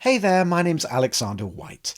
Hey there, my name's Alexander White.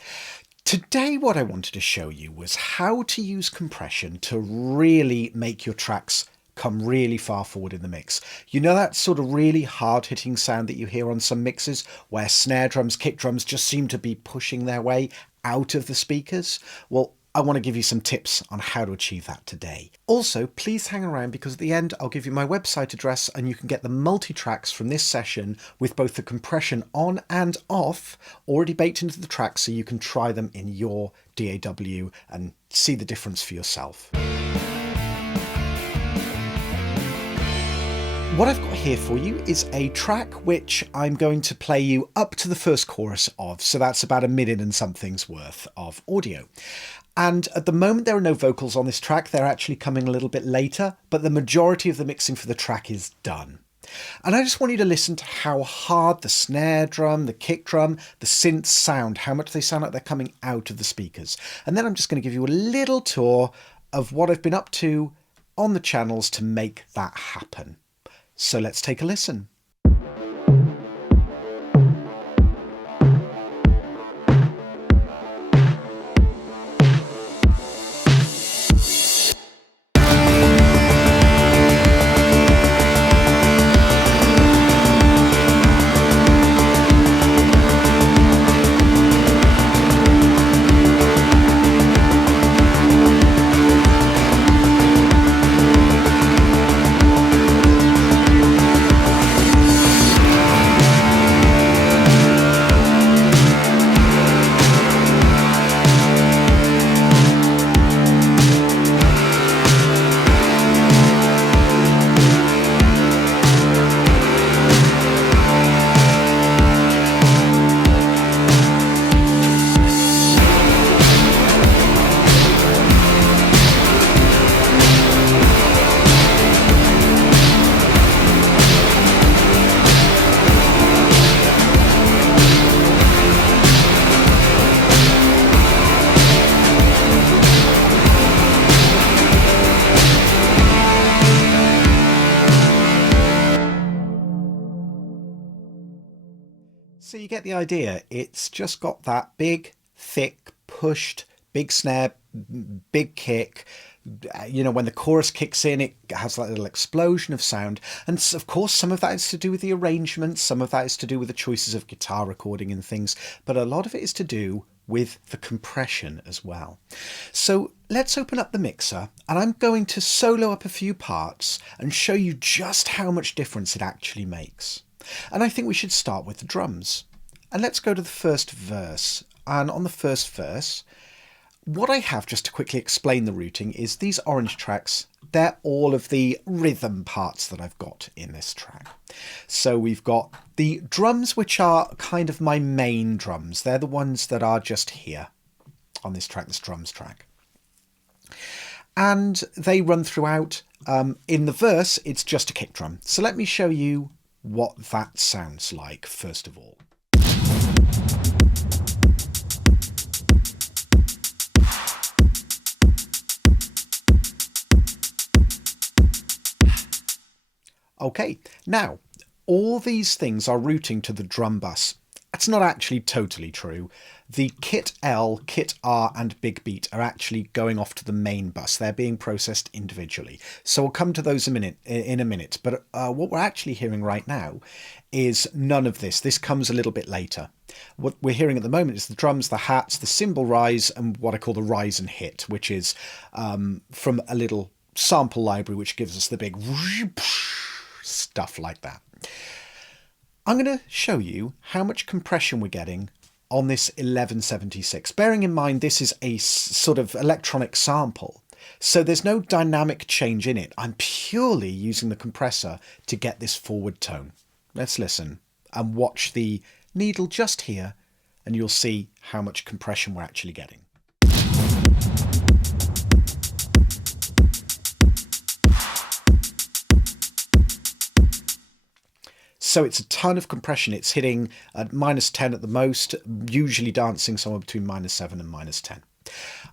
Today what I wanted to show you was how to use compression to really make your tracks come really far forward in the mix. You know that sort of really hard-hitting sound that you hear on some mixes where snare drums, kick drums just seem to be pushing their way out of the speakers? Well, I want to give you some tips on how to achieve that today. Also, please hang around because at the end I'll give you my website address and you can get the multi-tracks from this session with both the compression on and off already baked into the track so you can try them in your DAW and see the difference for yourself. What I've got here for you is a track which I'm going to play you up to the first chorus of, so that's about a minute and something's worth of audio. And at the moment there are no vocals on this track, they're actually coming a little bit later, but the majority of the mixing for the track is done. And I just want you to listen to how hard the snare drum, the kick drum, the synths sound, how much they sound like they're coming out of the speakers. And then I'm just going to give you a little tour of what I've been up to on the channels to make that happen. So let's take a listen. So you get the idea. It's just got that big, thick, pushed, big snare, big kick. You know, when the chorus kicks in, it has that little explosion of sound. And of course, some of that is to do with the arrangement. Some of that is to do with the choices of guitar recording and things. But a lot of it is to do with the compression as well. So let's open up the mixer and I'm going to solo up a few parts and show you just how much difference it actually makes. And I think we should start with the drums. And let's go to the first verse. And on the first verse, what I have, just to quickly explain the routing, is these orange tracks. They're all of the rhythm parts that I've got in this track. So we've got the drums, which are kind of my main drums. They're the ones that are just here on this track, this drums track. And they run throughout. In the verse, it's just a kick drum. So let me show you what that sounds like first of all. Okay, now all these things are routing to the drum bus. That's not actually totally true. The kit L, kit R and big beat are actually going off to the main bus. They're being processed individually. So we'll come to those in a minute. But what we're actually hearing right now is none of this. This comes a little bit later. What we're hearing at the moment is the drums, the hats, the cymbal rise and what I call the rise and hit, which is from a little sample library which gives us the big stuff like that. I'm going to show you how much compression we're getting on this 1176. Bearing in mind this is a sort of electronic sample, so there's no dynamic change in it. I'm purely using the compressor to get this forward tone. Let's listen and watch the needle just here and you'll see how much compression we're actually getting. So it's a ton of compression. It's hitting at -10 at the most, usually dancing somewhere between -7 and -10.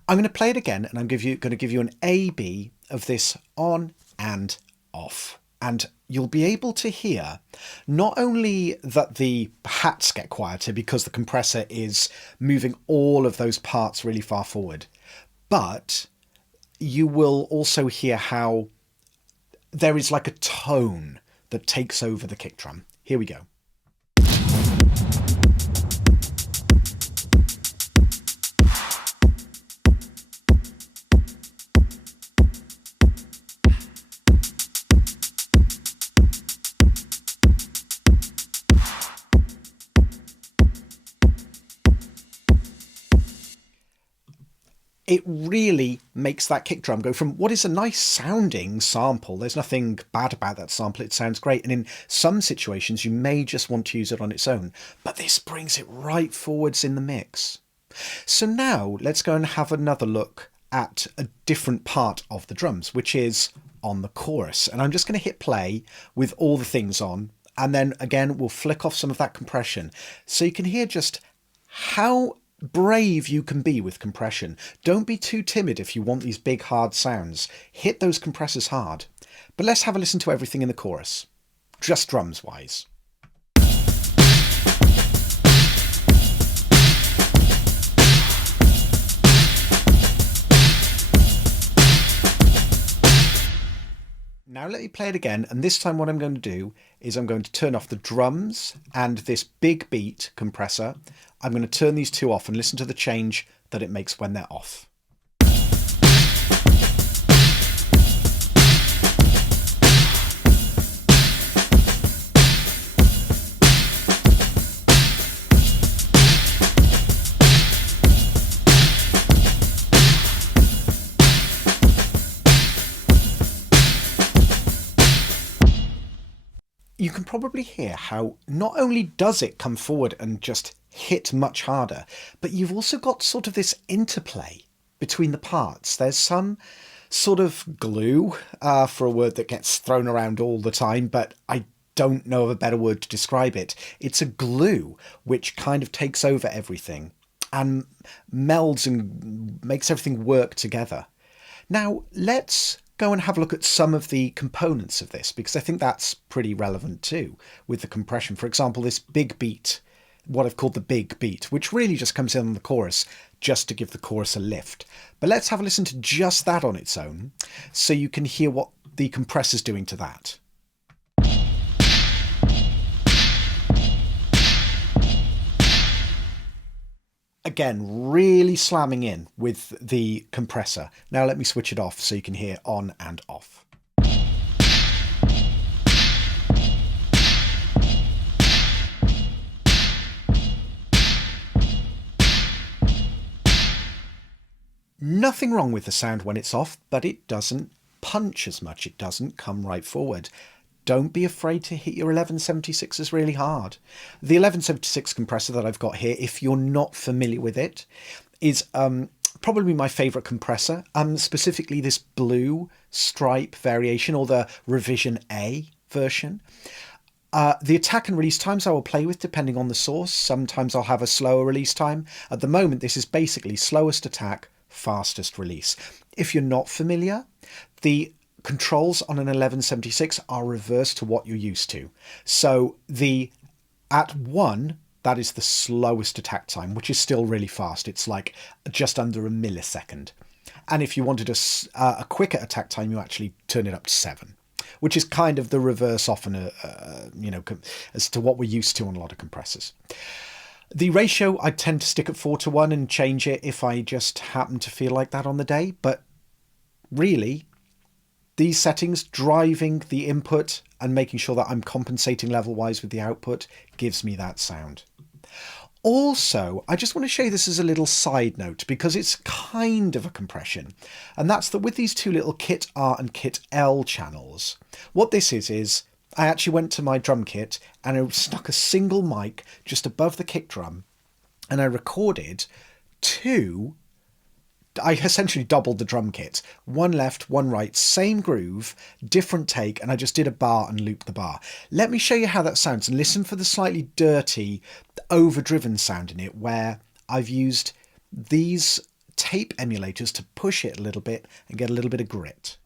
I'm going to play it again and I'm going to give you an A-B of this on and off. And you'll be able to hear not only that the hats get quieter because the compressor is moving all of those parts really far forward, but you will also hear how there is like a tone that takes over the kick drum. Here we go. It really makes that kick drum go from what is a nice sounding sample. There's nothing bad about that sample. It sounds great. And in some situations, you may just want to use it on its own. But this brings it right forwards in the mix. So now let's go and have another look at a different part of the drums, which is on the chorus. And I'm just going to hit play with all the things on. And then again, we'll flick off some of that compression. So you can hear just how brave you can be with compression. Don't be too timid if you want these big hard sounds. Hit those compressors hard. But let's have a listen to everything in the chorus, just drums wise. Now let me play it again, and this time what I'm going to do is I'm going to turn off the drums and this big beat compressor. I'm going to turn these two off and listen to the change that it makes when they're off. You can probably hear how not only does it come forward and just hit much harder, but you've also got sort of this interplay between the parts. There's some sort of glue, for a word that gets thrown around all the time, but I don't know of a better word to describe it. It's a glue which kind of takes over everything and melds and makes everything work together. Now let's go and have a look at some of the components of this, because I think that's pretty relevant too with the compression. For example, this big beat, what I've called the big beat, which really just comes in on the chorus just to give the chorus a lift. But let's have a listen to just that on its own so you can hear what the compressor's doing to that. Again, really slamming in with the compressor. Now let me switch it off so you can hear on and off. Nothing wrong with the sound when it's off, but it doesn't punch as much. It doesn't come right forward. Don't be afraid to hit your 1176s really hard. The 1176 compressor that I've got here, if you're not familiar with it, is probably my favourite compressor. Specifically this blue stripe variation, or the revision A version. The attack and release times I will play with depending on the source. Sometimes I'll have a slower release time. At the moment, this is basically slowest attack, fastest release. If you're not familiar, the controls on an 1176 are reversed to what you're used to. So at 1, that is the slowest attack time, which is still really fast. It's like just under a millisecond. And if you wanted a quicker attack time, you actually turn it up to 7, which is kind of the reverse often, as to what we're used to on a lot of compressors. The ratio, I tend to stick at 4:1 and change it if I just happen to feel like that on the day. But really, these settings, driving the input and making sure that I'm compensating level-wise with the output, gives me that sound. Also, I just want to show you this as a little side note, because it's kind of a compression. And that's that with these two little kit R and kit L channels, what this is I actually went to my drum kit and I stuck a single mic just above the kick drum, and I recorded I essentially doubled the drum kit. One left, one right, same groove, different take, and I just did a bar and looped the bar. Let me show you how that sounds, and listen for the slightly dirty, overdriven sound in it, where I've used these tape emulators to push it a little bit and get a little bit of grit.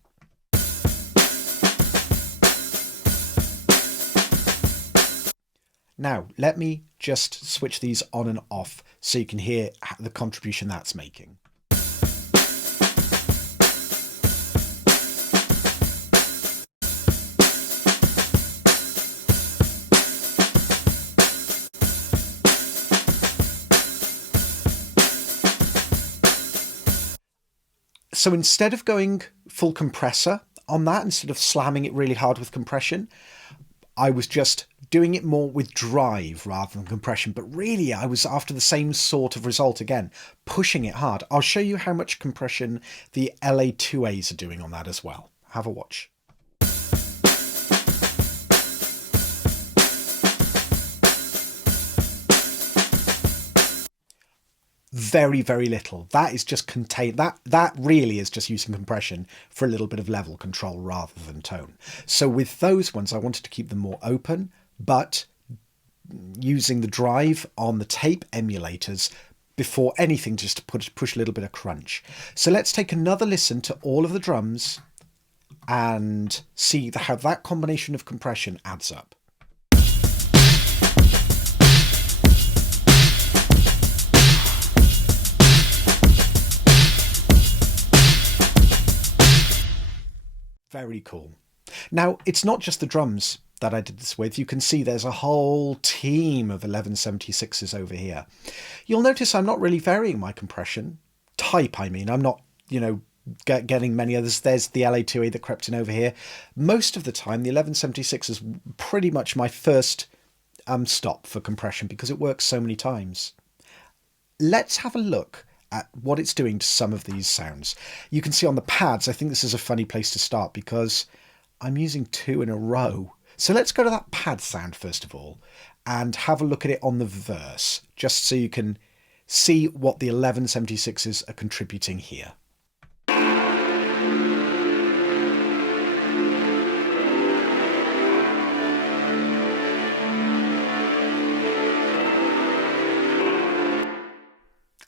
Now, let me just switch these on and off so you can hear the contribution that's making. So instead of going full compressor on that, instead of slamming it really hard with compression, I was just doing it more with drive rather than compression. But really, I was after the same sort of result again, pushing it hard. I'll show you how much compression the LA2As are doing on that as well. Have a watch. Very, very little. That is just contained. That really is just using compression for a little bit of level control rather than tone. So with those ones, I wanted to keep them more open, but using the drive on the tape emulators before anything, just to push a little bit of crunch. So let's take another listen to all of the drums and see how that combination of compression adds up. Very cool. Now, it's not just the drums that I did this with. You can see there's a whole team of 1176s over here. You'll notice I'm not really varying my compression type. I mean, I'm not, getting many others. There's the LA2A that crept in over here. Most of the time, the 1176 is pretty much my first stop for compression because it works so many times. Let's have a look at what it's doing to some of these sounds. You can see on the pads, I think this is a funny place to start because I'm using two in a row. So let's go to that pad sound first of all and have a look at it on the verse, just so you can see what the 1176s are contributing here.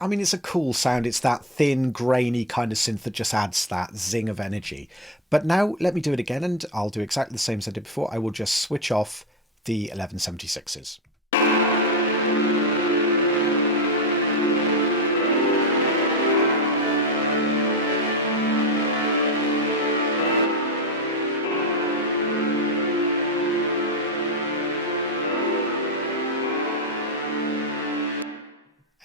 I mean, it's a cool sound. It's that thin, grainy kind of synth that just adds that zing of energy. But now let me do it again, and I'll do exactly the same as I did before. I will just switch off the 1176s.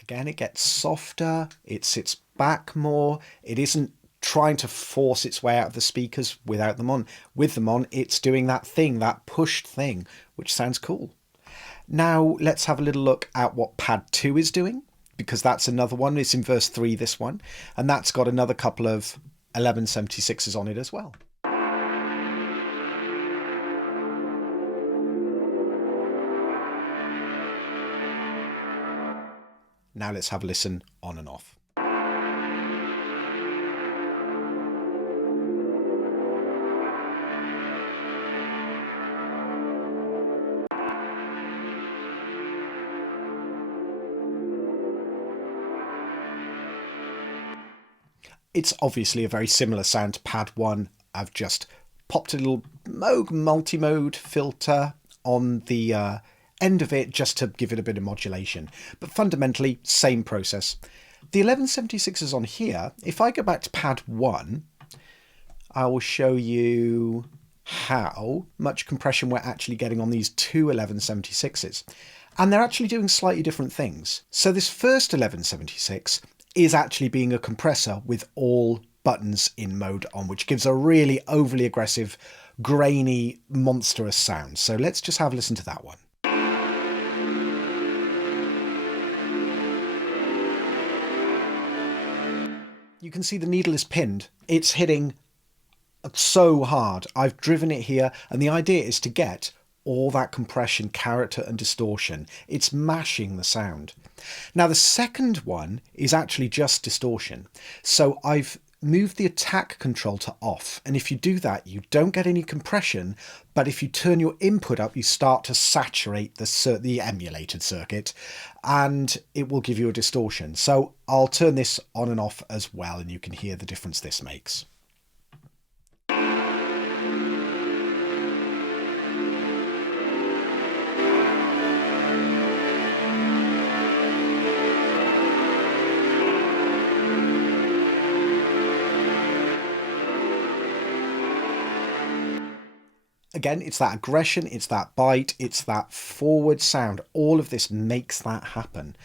Again, it gets softer, it sits back more, it isn't trying to force its way out of the speakers without them on. With them on, it's doing that thing, that pushed thing, which sounds cool. Now, let's have a little look at what pad 2 is doing, because that's another one. It's in verse 3, this one, and that's got another couple of 1176s on it as well. Now let's have a listen on and off. It's obviously a very similar sound to pad 1. I've just popped a little Moog multi-mode filter on the end of it just to give it a bit of modulation, but fundamentally same process. The 1176s on here, if I go back to pad 1, I will show you how much compression we're actually getting on these two 1176s, and they're actually doing slightly different things. So this first 1176 is actually being a compressor with all buttons in mode on, which gives a really overly aggressive, grainy, monstrous sound. So let's just have a listen to that one. You can see the needle is pinned. It's hitting so hard. I've driven it here, and the idea is to get all that compression, character and distortion. It's mashing the sound. Now the second one is actually just distortion. So I've moved the attack control to off, and if you do that you don't get any compression, but if you turn your input up you start to saturate the emulated circuit and it will give you a distortion. So I'll turn this on and off as well, and you can hear the difference this makes. Again, it's that aggression, it's that bite, it's that forward sound. All of this makes that happen.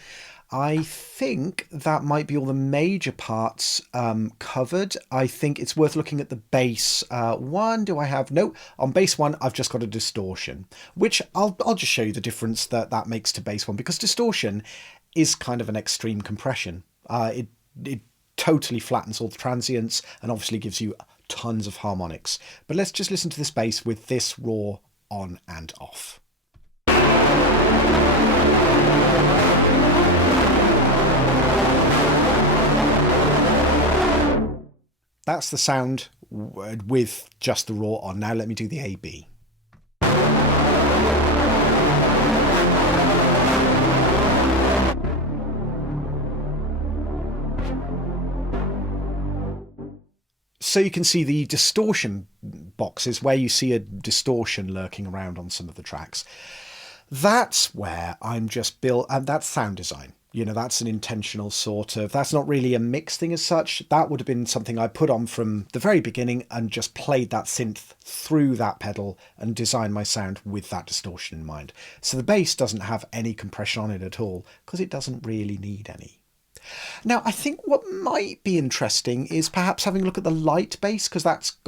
I think that might be all the major parts covered. I think it's worth looking at the bass one. Do I have? No, on bass one, I've just got a distortion, which I'll just show you the difference that makes to bass one, because distortion is kind of an extreme compression. It totally flattens all the transients and obviously gives you tons of harmonics. But let's just listen to this bass with this raw on and off. That's the sound with just the raw on. Now let me do the A-B. So you can see the distortion boxes where you see a distortion lurking around on some of the tracks. That's where I'm just built, and that's sound design. You know, that's an intentional sort of, that's not really a mix thing as such. That would have been something I put on from the very beginning and just played that synth through that pedal and designed my sound with that distortion in mind. So the bass doesn't have any compression on it at all because it doesn't really need any. Now, I think what might be interesting is perhaps having a look at the light bass, because that's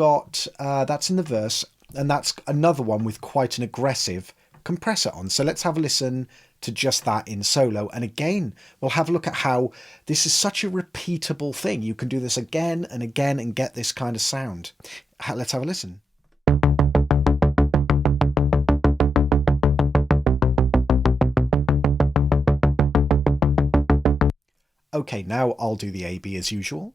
in the verse, and that's another one with quite an aggressive compressor on. So let's have a listen to just that in solo. And again, we'll have a look at how this is such a repeatable thing. You can do this again and again and get this kind of sound. Let's have a listen. Okay, now I'll do the A-B as usual.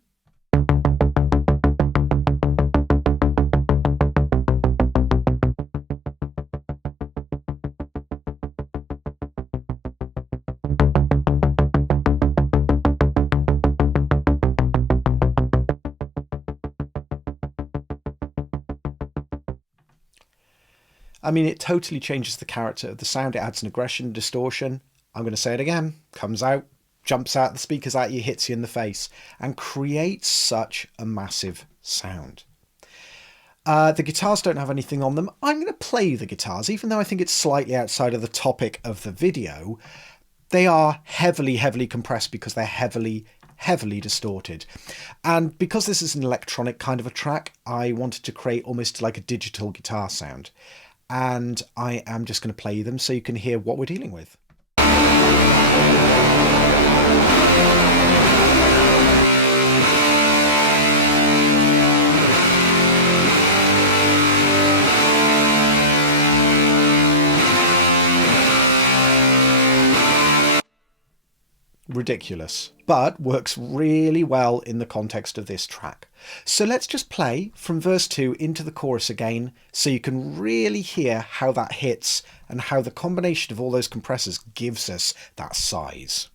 I mean, it totally changes the character of the sound. It adds an aggression, distortion. I'm going to say it again. Comes out, jumps out the speakers at you, hits you in the face, and creates such a massive sound. The guitars don't have anything on them. I'm going to play the guitars, even though I think it's slightly outside of the topic of the video. They are heavily, heavily compressed because they're heavily, heavily distorted. And because this is an electronic kind of a track, I wanted to create almost like a digital guitar sound. And I am just going to play them so you can hear what we're dealing with. Ridiculous, but works really well in the context of this track. So let's just play from verse 2 into the chorus again so you can really hear how that hits and how the combination of all those compressors gives us that size.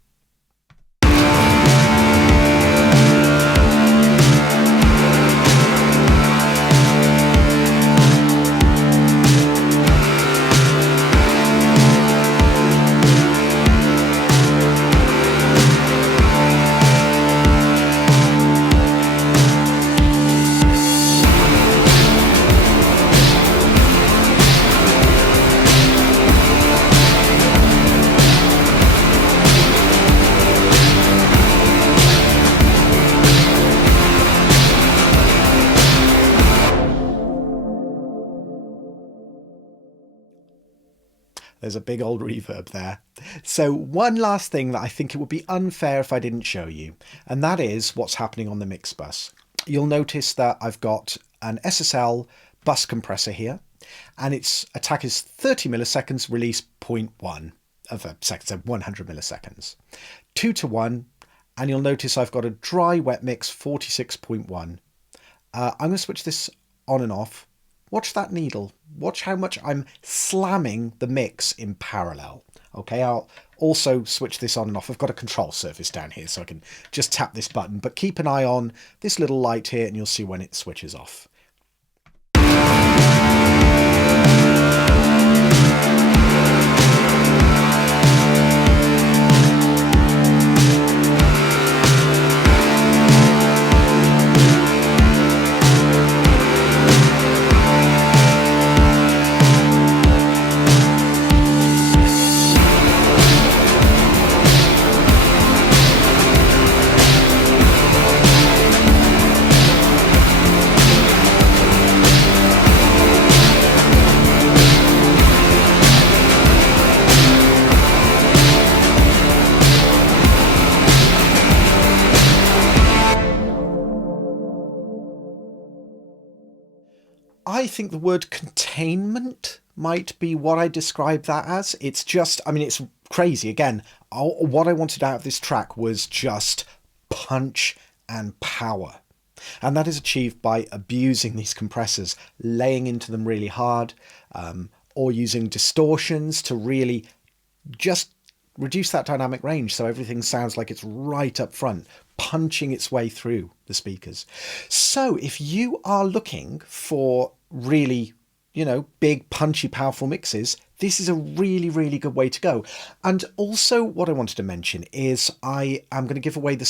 There's a big old reverb there. So one last thing that I think it would be unfair if I didn't show you, and that is what's happening on the mix bus. You'll notice that I've got an SSL bus compressor here, and its attack is 30 milliseconds, release 0.1 of a second, so 100 milliseconds. 2 to 1, and you'll notice I've got a dry wet mix 46.1. I'm going to switch this on and off. Watch that needle. Watch how much I'm slamming the mix in parallel. Okay, I'll also switch this on and off. I've got a control surface down here so I can just tap this button, but keep an eye on this little light here and you'll see when it switches off. I think the word containment might be what I describe that as. It's just, I mean, it's crazy. Again, what I wanted out of this track was just punch and power. And that is achieved by abusing these compressors, laying into them really hard, or using distortions to really just reduce that dynamic range so everything sounds like it's right up front, punching its way through the speakers. So if you are looking for really, big, punchy, powerful mixes, this is a really, really good way to go. And also what I wanted to mention is I am going to give away the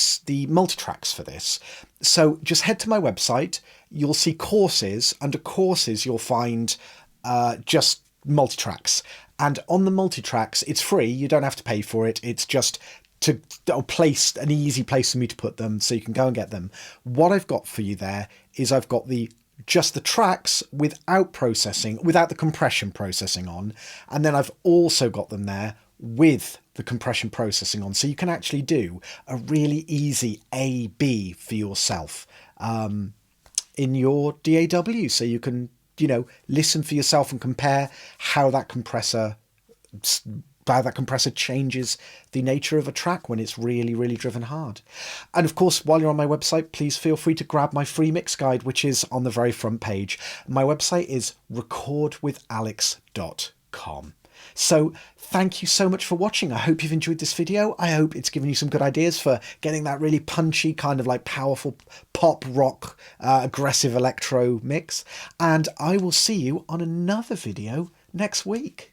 multitracks for this. So just head to my website, you'll see courses. Under courses, you'll find just multitracks. And on the multitracks, it's free. You don't have to pay for it. It's just to place an easy place for me to put them so you can go and get them. What I've got for you there is I've got just the tracks without the compression processing on. And then I've also got them there with the compression processing on. So you can actually do a really easy A/B for yourself in your DAW. So you can, listen for yourself and compare how that compressor changes the nature of a track when it's really, really driven hard. And of course, while you're on my website, please feel free to grab my free mix guide, which is on the very front page. My website is recordwithalex.com. So thank you so much for watching. I hope you've enjoyed this video. I hope it's given you some good ideas for getting that really punchy, kind of like powerful pop rock, aggressive electro mix. And I will see you on another video next week.